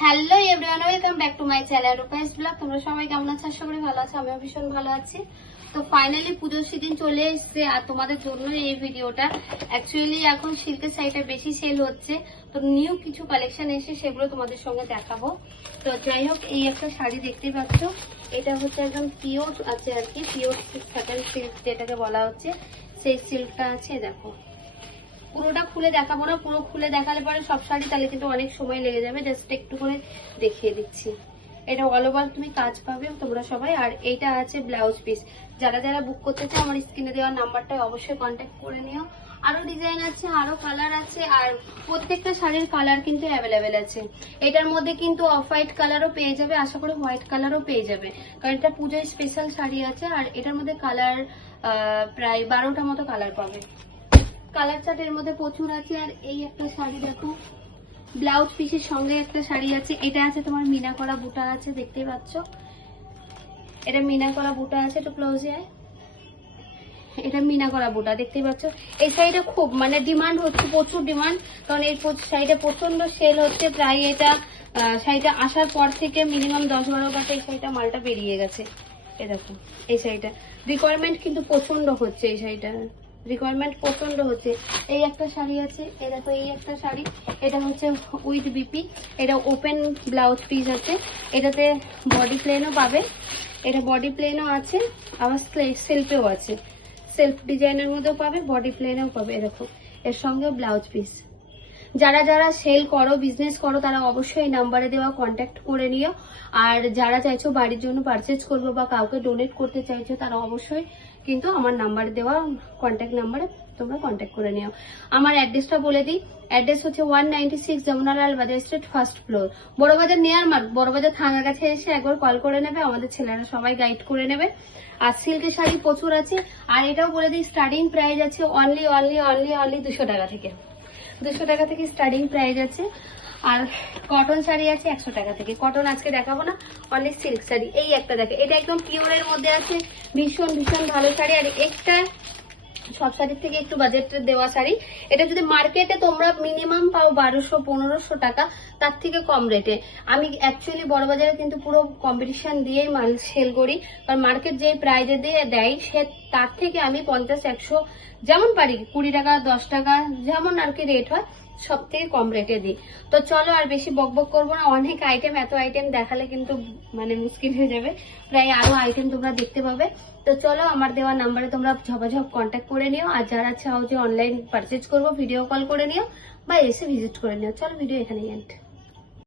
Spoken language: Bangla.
Hello everyone, welcome back to my channel Rupai's blog. তোমরা সবাই কেমন আছো? আশা করি ভালো আছো। আমিও ভীষণ ভালো আছি। তো ফাইনালি পুজোর সিজন চলে এসেছে আর তোমাদের জন্য এই ভিডিওটা। অ্যাকচুয়ালি এখন সিল্কের শাড়িটা বেশি সেল হচ্ছে, তো নিউ কিছু কালেকশন এসে সেগুলো তোমাদের সঙ্গে দেখাবো। তো যাই হোক, এই একটা শাড়ি দেখতেই পাচ্ছ, এটা হচ্ছে একদম পিওর আছে আর কি, পিওর সাটেন সিল্ক যেটাকে বলা হচ্ছে, সেই সিল্কটা আছে। দেখো, পুরোটা খুলে দেখাবো না, পুরো খুলে দেখালে পরে সব শাড়ি তাহলে কিন্তু অনেক সময় লেগে যাবে। জাস্ট একটু করে দেখিয়ে দিচ্ছি। এটা অল ওভার তুমি কাজ পাবে তোমরা সবাই। আর এইটা আছে ব্লাউজ পিস। যারা যারা বুক করতে চাও আমার স্ক্রিনে দেওয়া নাম্বারটায় অবশ্যই কন্ট্যাক্ট করে নিও। আরো ডিজাইন আছে, আরো কালার আছে, আর প্রত্যেকটা শাড়ির কালার কিন্তু অ্যাভেলেবেল আছে। এটার মধ্যে কিন্তু অফ হোয়াইট কালারও পেয়ে যাবে, আশা করি হোয়াইট কালারও পেয়ে যাবে, কারণ এটা পুজোর স্পেশাল শাড়ি আছে। আর এটার মধ্যে কালার প্রায় 12টা মতো কালার পাবে। কালার চার্টের মধ্যে প্রচুর আছে। আর এই একটা শাড়ি দেখো, ব্লাউজ পিসের সঙ্গে একটা শাড়ি আছে। এটা আছে তোমার মিনা করা বুটা আছে, দেখতেই পাচ্ছ, এটা মিনা করা বুটা আছে। একটু ক্লোজে আয়, এটা মিনা করা বুটা দেখতেই পাচ্ছ। এই শাড়িটা খুব মানে ডিমান্ড হচ্ছে, প্রচুর ডিমান্ড, কারণ এই শাড়িটা প্রচন্ড সেল হচ্ছে। প্রায় এটা শাড়িটা আসার পর থেকে মিনিমাম 10-12 বার এই শাড়িটা মালটা বেরিয়ে গেছে। এ দেখো, এই শাড়িটা রিকোয়ারমেন্ট কিন্তু প্রচন্ড হচ্ছে, এই শাড়িটা রিকোয়ারমেন্ট প্রচন্ড হচ্ছে। এই একটা শাড়ি আছে, এই দেখো, এই একটা শাড়ি, এটা হচ্ছে উইথ বিপি, এটা ওপেন ব্লাউজ পিস আছে। এটাতে বডি প্লেনও পাবে, এটা বডি প্লেনও আছে, আবার সেলফেও আছে, সেলফ ডিজাইনের মধ্যেও পাবে, বডি প্লেনেও পাবে। এরকম এর সঙ্গে ব্লাউজ পিস। যারা যারা সেল করো, বিজনেস করো, তারা অবশ্যই এই নাম্বারে দেওয়া কন্ট্যাক্ট করে নিও। আর যারা চাইছো বাড়ির জন্য পারচেজ করবো বা কাউকে ডোনেট করতে চাইছো, তারা অবশ্যই কিন্তু আমার নাম্বার দেওয়া কন্ট্যাক্ট নাম্বারে তোমরা কন্ট্যাক্ট করে নিও। আমার অ্যাড্রেসটা বলে দিই। অ্যাড্রেস হচ্ছে 196 Jamunalal Bazar street, first floor, Burrabazar near mark, Burrabazar থানার কাছে এসে একবার কল করে নেবে, আমাদের ছেলেরা সবাই গাইড করে নেবে। আর সিল্কের শাড়ি প্রচুর আছে। আর এটাও বলে দিই, স্টার্টিং প্রাইস আছে অনলি 200 টাকা থেকে, 200 টাকা থেকে স্টার্টিং প্রাইস আছে। আর কটন শাড়ি আছে 100 টাকা থেকে। কটন আজকে দেখাবো না, অনলি সিল্ক শাড়ি। এই একটা দেখে, এটা একদম পিওরের মধ্যে আছে, ভীষণ ভীষণ ভালো শাড়ি। আর একটা সব শাড়ির থেকে একটু বাজেট দেওয়া শাড়ি। এটা যদি মার্কেটে তোমরা মিনিমাম পাও 1200-1500 টাকা, তার থেকে কম রেটে। আমি অ্যাকচুয়ালি বড়বাজারে কিন্তু পুরো কম্পিটিশন দিয়েই মাল সেল করি, কারণ মার্কেট যে প্রাইজে দিয়ে দেয় সে তার থেকে আমি 50-100 যেমন পারি, 20 টাকা 10 টাকা যেমন আর কি রেট হয়, সব থেকে কম রেটে দিই। তো চলো আর বেশি বকবক করবো না, অনেক আইটেম, এত আইটেম দেখালে কিন্তু মানে মুশকিল হয়ে যাবে। প্রায় আরো আইটেম তোমরা দেখতে পাবে। তো চলো, আমার দেওয়া নাম্বারে তোমরা ঝপাঝপ কন্ট্যাক্ট করে নিও। আর যারা চাও যে অনলাইন পারচেজ করবো, ভিডিও কল করে নিও বা এসে ভিজিট করে নিও। চলো, ভিডিও এখানেই এন্ড।